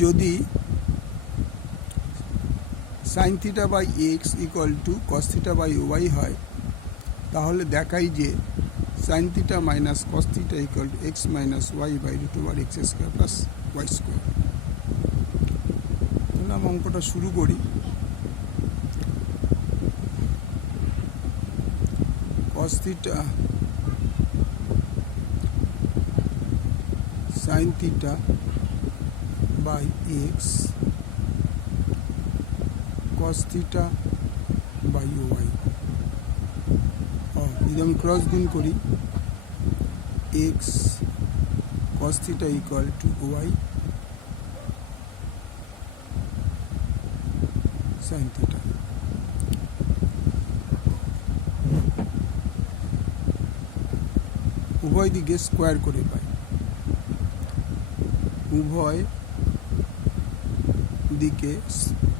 যদি sine theta by x equal to cos theta by y হয়, তাহলে দেখাই যে sine theta minus cos theta equal to x minus y by root over x square plus y square. তাহলে আমি অঙ্কটা শুরু করি। Cos theta sine theta by x cos theta by y, और যদি আমি ক্রস গুণ করি x cos theta equal to y sin theta। উভয় দিকে স্কোয়ার করে পাই, উভয় দিকে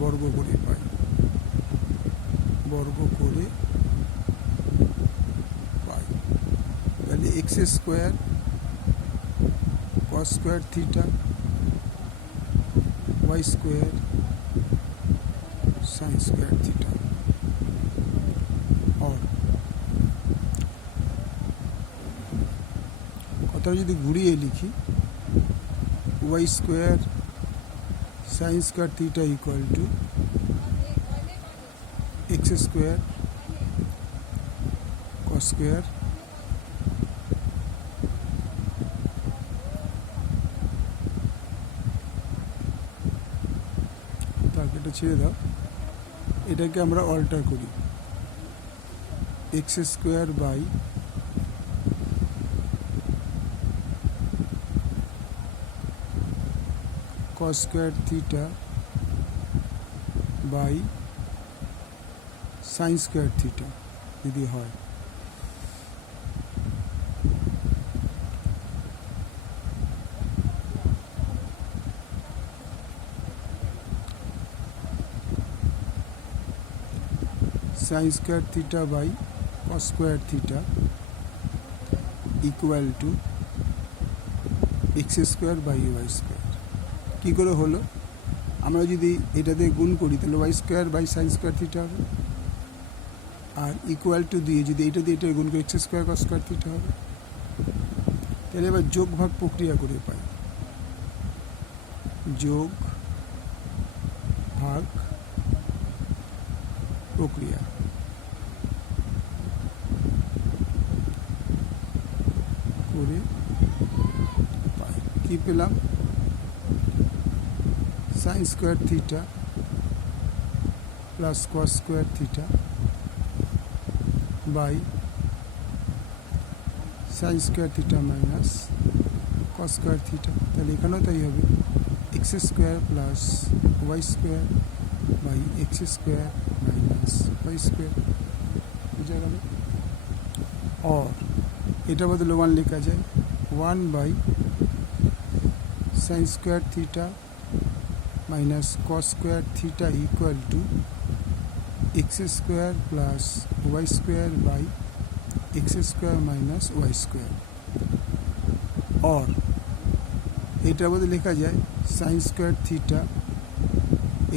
বর্গ করে পাই, বর্গ করে পাই। তাহলে x square cos square theta y square sine square theta. और কথা যদি ঘুরিয়ে লিখি y square sine square theta equal to x square cos square তাকে এটা ছেড়ে দাও, এটাকে আমরা অল্টার করি x square by cos square theta by sin square theta যদি হয়। sin square theta by cos square theta equal to x square by y square। কী করে হলো? আমরা যদি এটা দিয়ে গুণ করি তাহলে y square by sine square theta হবে, আর ইকুয়াল টু দিয়ে যদি এটা দিয়ে এটা গুণ করি x square cos square theta হবে। তাহলে এবার যোগ ভাগ প্রক্রিয়া করে পাই, যোগ ভাগ প্রক্রিয়া করে পাই। কী পেলাম? Sine square theta plus cos square theta by sine square theta minus cos square theta. তাহলে এখানেও তাই হবে x square plus y square by x square minus y square বুঝা গেল। और এটা বদলে 1 লেখা যায় 1 by sine square theta minus cos square theta equal to x square plus y square by x square minus y square. और एटार बदले लिखा जाए साइन स्क्वायर थीटा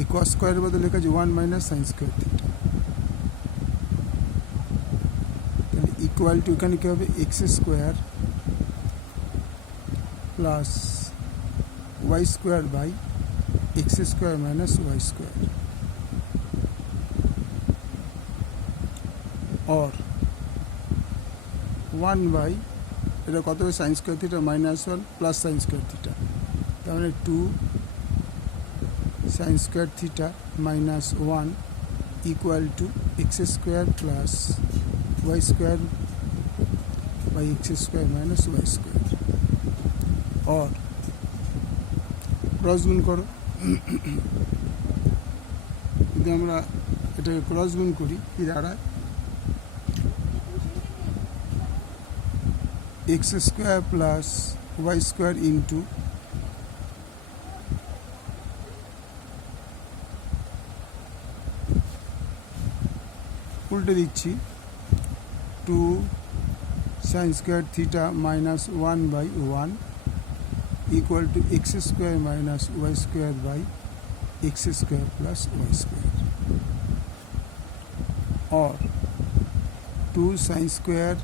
ए कॉस स्क्वायर बदले लिखा जाए 1 minus sine square theta. Equal to एखाने क्या होबे x square plus y square by x square minus y square. और 1 बाई এটা কত হবে sine square theta minus 1 plus sine square theta, তার মানে 2 sine square theta minus 1 equal to x square plus y square by x square minus y square. और cross গুণ করো, যদি আমরা এটাকে ক্রস গুণ করি কি দাঁড়ায় x square plus y square into उल्टे दिच्छी 2 sine square theta minus 1 by 1 equal to x square minus y square by x square plus y square, or 2 sin square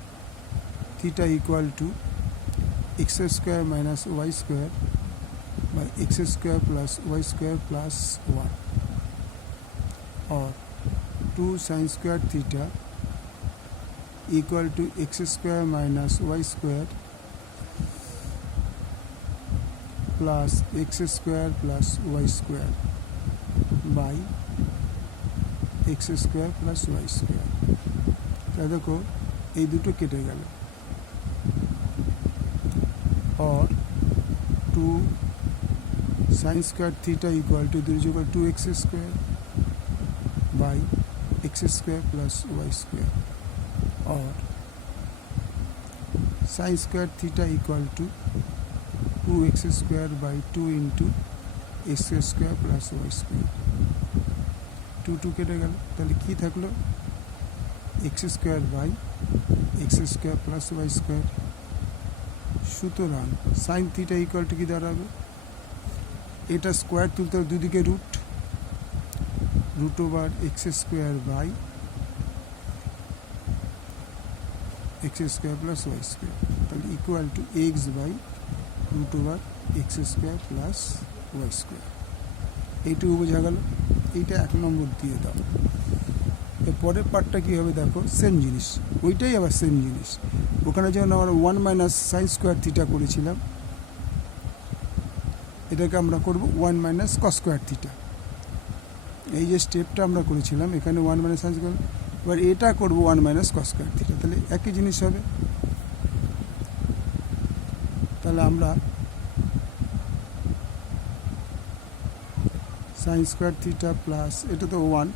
theta equal to x square minus y square by x square plus y square plus 1, or 2 sin square theta equal to x square minus y square plus x square plus y square by x square plus y square। তা দেখো এই দুটো কেটে গেল, और 2 sin square theta equal to 2x square by x square plus y square, और sin square theta equal to 2x square by 2 into x square plus y square। 2 কেটে গেল, তাহলে কি থাকলো x square by x square plus y square। সুতরাং sine theta equal to কি দাঁড়াবে, এটা স্কোয়ার তুলতে হবে দুদিকে root over x square by x square plus y square, তাহলে equal to x by root over x square plus y square. এইটুকু বোঝা গেল, এইটা 1 নম্বর দিয়ে দাও। এর পরের পার্টটা কী হবে দেখো, সেম জিনিস, ওইটাই আবার সেম জিনিস। ওখানে যেমন আমরা 1 মাইনাস সাইন স্কোয়ার থিটা করেছিলাম, এটাকে আমরা করব 1 মাইনাস কস স্কোয়ার থিটা। এই যে স্টেপটা আমরা করেছিলাম এখানে 1 মাইনাস সাইন স্কোয়ার, এবার এটা করব 1 মাইনাস কস স্কোয়ার থিটা, তাহলে একই জিনিস হবে। তাহলে আমরা সাইন স্কোয়ার থিটা প্লাস এটা তো 1,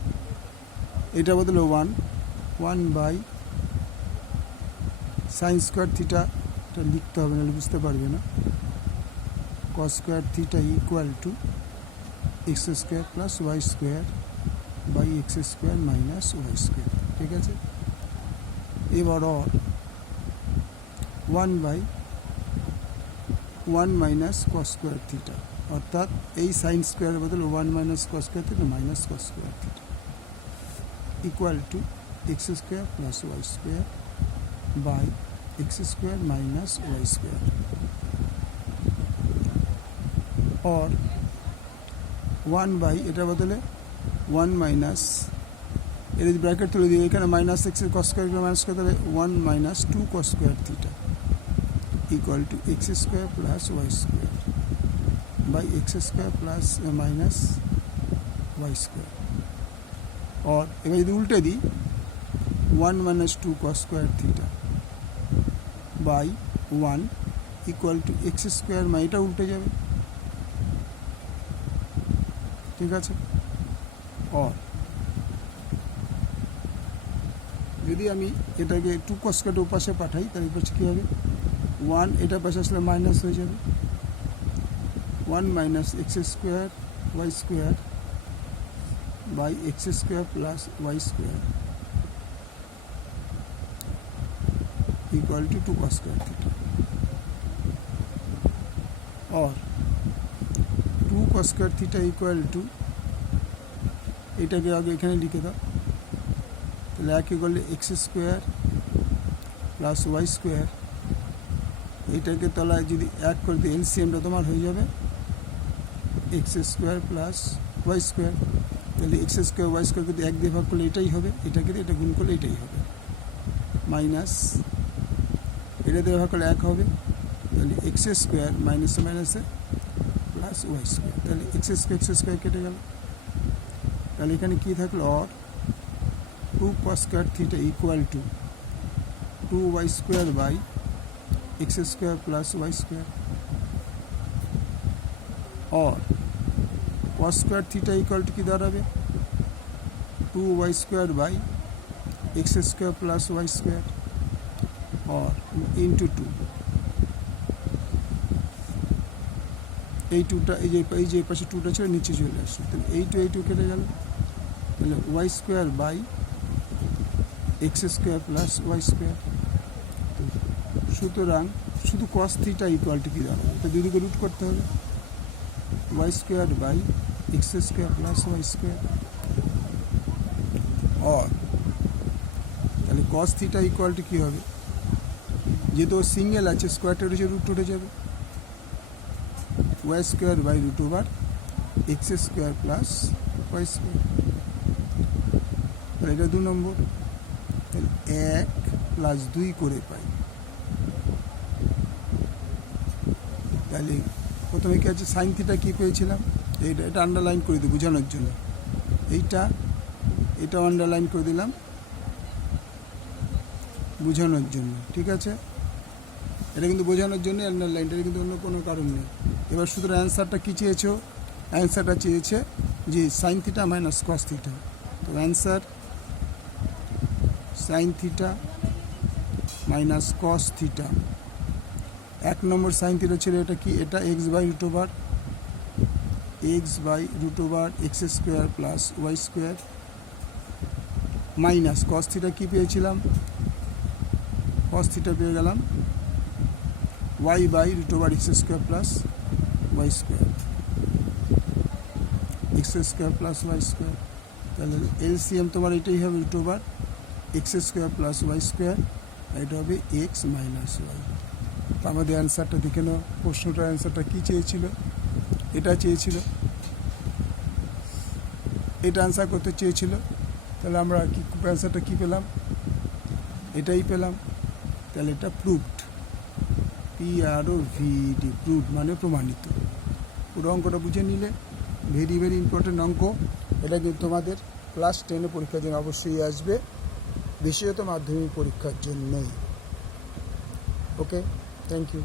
এটা বদলে 1 বাই সাইন স্কোয়ার থিটাটা লিখতে হবে, নাহলে বুঝতে পারবে না। Cos square theta equal to x square plus y square by x square minus y square, ঠিক আছে। এবার 1 by 1 minus cos square theta, অর্থাৎ এই সাইন স্কোয়ারের বদলে 1 minus cos square theta minus cos square theta equal to x square plus y square by x square minus y square, और 1 by এটা বদলে 1 মাইনাস এর যদি ব্র্যাকেট তুলে দিই এখানে minus x cos square minus করে তাহলে 1 minus 2 cos square theta equal to x square plus y square by x square plus minus y square, और এবার যদি উল্টে দিই 1 minus 2 cos square theta by 1 equal to x square, এটা উল্টে যাবে, ঠিক আছে। और যদি আমি এটাকে 2 কস স্কোয়ার ওপাশে পাঠাই তাহলে পাশে কী হবে 1, এটা পাশে আসলে মাইনাস হয়ে যাবে 1 minus x square y square by x square plus y square equal to 2 cos square theta, और 2 cos square theta equal to এটাকে আগে এখানে লিখে দাও, তাহলে একে করলে x square plus y square, এটাকে তলায় যদি 1 করে দিই এলসিএমটা তোমার হয়ে যাবে x square plus y square, তাহলে এক্স স্কোয়ার ওয়াই স্কোয়ার যদি 1 দিয়ে ভাগ করলে এটাই হবে, এটাকে এটা গুণ করলে এটাই হবে, মাইনাস এটা দিয়ে ভাগ করলে 1 হবে, তাহলে এক্স স্কোয়ার মাইনাসে মাইনাসে প্লাস ওয়াই স্কোয়ার, তাহলে এক্স স্কোয়ার কেটে গেল, তাহলে এখানে কী থাকলো और 2 cos square theta equal to 2 y square by x square plus y square, और cos square theta equal to की दाঁড়াবে 2 y square by x square plus y square, और इंटू 2 এই 2টা এই যে পাশে 2টা ছিল নিচে চলে আসছে, তাহলে এই 2 কেটে গেল, তাহলে y square by x square plus y square. সুতরাং শুধু কস থিটা ইকুয়াল টু কী দাঁড়াবে, এটা দুদিকে রুট করতে হবে, y square by x square plus y square, or তাহলে কস থিটা ইকুয়াল টু কী হবে, যেহেতু ওর সিঙ্গেল আছে স্কোয়ারটা উঠেছে রুট উঠে যাবে, y square by root over x square plus y square. তাহলে এটা 2 নম্বর, তাহলে 1 প্লাস 2 করে পাই। তাহলে প্রথমে কি আছে, সাইন থিটা কী পেয়েছিলাম, এটা আন্ডারলাইন করে দিই বোঝানোর জন্য, এটা আন্ডারলাইন করে দিলাম বোঝানোর জন্য, ঠিক আছে, এটা কিন্তু বোঝানোর জন্য আন্ডারলাইনটা, কিন্তু অন্য কোনো কারণ নেই। এবার শুধু অ্যান্সারটা কী চেয়েছো, অ্যান্সারটা চেয়েছে যে sine theta minus cos theta, তো answer sine theta minus cos theta. 1 নম্বর সাইন থিটা ছিল এটা কি, এটা x by root over x square plus y square minus cos theta কী পেয়েছিলাম, কস থিটা পেয়ে গেলাম y by root over x square plus y square, x square plus y square. তাহলে এলসিএম তোমার এটাই হবে root over x square plus y square, এটা হবে এক্স মাইনাস ওয়াই। তো আমাদের অ্যান্সারটা দেখে নাও, প্রশ্নটার অ্যান্সারটা কী চেয়েছিল, এটা চেয়েছিল, এটা অ্যান্সার করতে চেয়েছিল। তাহলে আমরা কি অ্যান্সারটা কী পেলাম, এটাই পেলাম। তাহলে এটা প্রুভড, PROVED, প্রুভড মানে প্রমাণিত। পুরো অঙ্কটা বুঝে নিলে, ভেরি ভেরি ইম্পর্টেন্ট অঙ্ক, এটা কিন্তু তোমাদের ক্লাস 10 পরীক্ষার জন্য অবশ্যই আসবে, বিশেষত মাধ্যমিক পরীক্ষার জন্যই। ওকে, থ্যাংক ইউ।